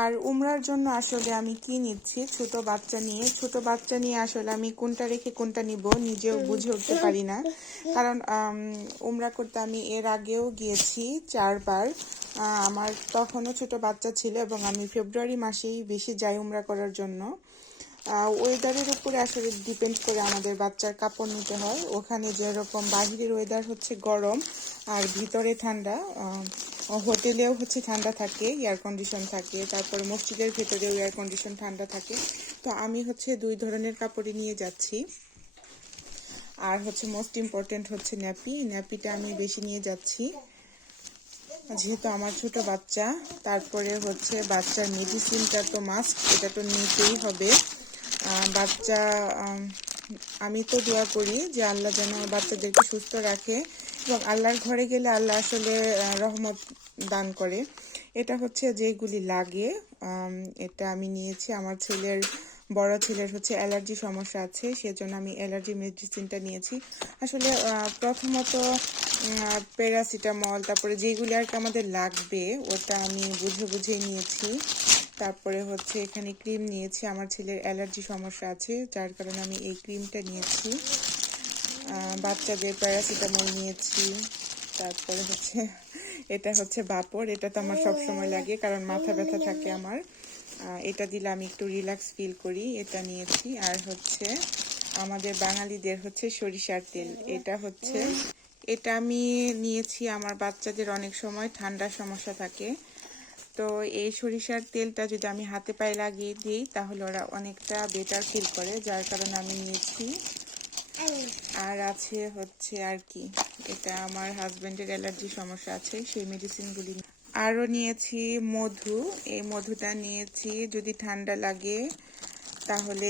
আর উমরার জন্য আসলে আমি কি নিচ্ছি? ছোট বাচ্চা নিয়ে। ছোট বাচ্চা নিয়ে আসলে আমি কোনটা রেখে কোনটা নিব নিজেও বুঝে উঠতে পারি না। কারণ উমরা করতে আমি এর আগেও গিয়েছি চারবার। আমার তখনও ছোট বাচ্চা ছিল এবং আমি ফেব্রুয়ারি মাসেই বেশি যাই উমরা করার জন্য। ওয়েদারের উপরে আসলে ডিপেন্ড করে আমাদের বাচ্চার কাপড় নিতে হয়। ওখানে যেরকম বাহিরের ওয়েদার হচ্ছে গরম আর ভিতরে ঠান্ডা হোটেলেও হচ্ছে ঠান্ডা থাকে এয়ার কন্ডিশন থাকে, তারপরে মসজিদের ভেতরেও এয়ার কন্ডিশন ঠান্ডা থাকে। তো আমি হচ্ছে দুই ধরনের কাপড়ই নিয়ে যাচ্ছি। আর হচ্ছে মোস্ট ইম্পর্টেন্ট হচ্ছে ন্যাপি ন্যাপিটা আমি বেশি নিয়ে যাচ্ছি। যেহেতু আমার ছোট বাচ্চা, তারপরে হচ্ছে বাচ্চার মেডিসিনটা তো মাস্ক এটা তো নিতেই হবে। বাচ্চা, আমি তো দোয়া করি যে আল্লাহ যেন বাচ্চাদেরকে সুস্থ রাখে এবং আল্লাহর ঘরে গেলে আল্লাহ আসলে রহমত দান করে। এটা হচ্ছে যেগুলি লাগে। এটা আমি নিয়েছি। আমার ছেলের, বড় ছেলের হচ্ছে অ্যালার্জি সমস্যা আছে, সেজন্য আমি অ্যালার্জি মেডিসিনটা নিয়েছি। আসলে প্রথমত প্যারাসিটামল, তারপরে যেগুলি আর কি আমাদের লাগবে, ওটা আমি বুঝে বুঝে নিয়েছি। তারপরে হচ্ছে এখানে ক্রিম নিয়েছি। আমার ছেলের অ্যালার্জি সমস্যা আছে, যার কারণে আমি এই ক্রিমটা নিয়েছি। বাচ্চাদের প্যারাসিটামল নিয়েছি। তারপরে হচ্ছে, এটা হচ্ছে বাপর এটা তো আমার সব সময় লাগে, কারণ মাথা ব্যথা থাকে আমার। এটা দিলে আমি একটু রিল্যাক্স ফিল করি, এটা নিয়েছি। আর হচ্ছে, আমাদের বাঙালিদের হচ্ছে সরিষার তেল। এটা হচ্ছে, এটা আমি নিয়েছি। আমার বাচ্চাদের অনেক সময় ঠান্ডার সমস্যা থাকে। তো এই সরিষার তেলটা যদি আমি হাতে পায়ে লাগিয়ে দিই, তাহলে ওরা অনেকটা বেটার ফিল করে, যার কারণে আমি নিয়েছি আর আছে হচ্ছে আর কি, এটা আমার হাজব্যান্ডের অ্যালার্জি সমস্যা আছে, সেই মেডিসিনগুলি আরও নিয়েছি মধু, এই মধুটা নিয়েছি, যদি ঠান্ডা লাগে, তাহলে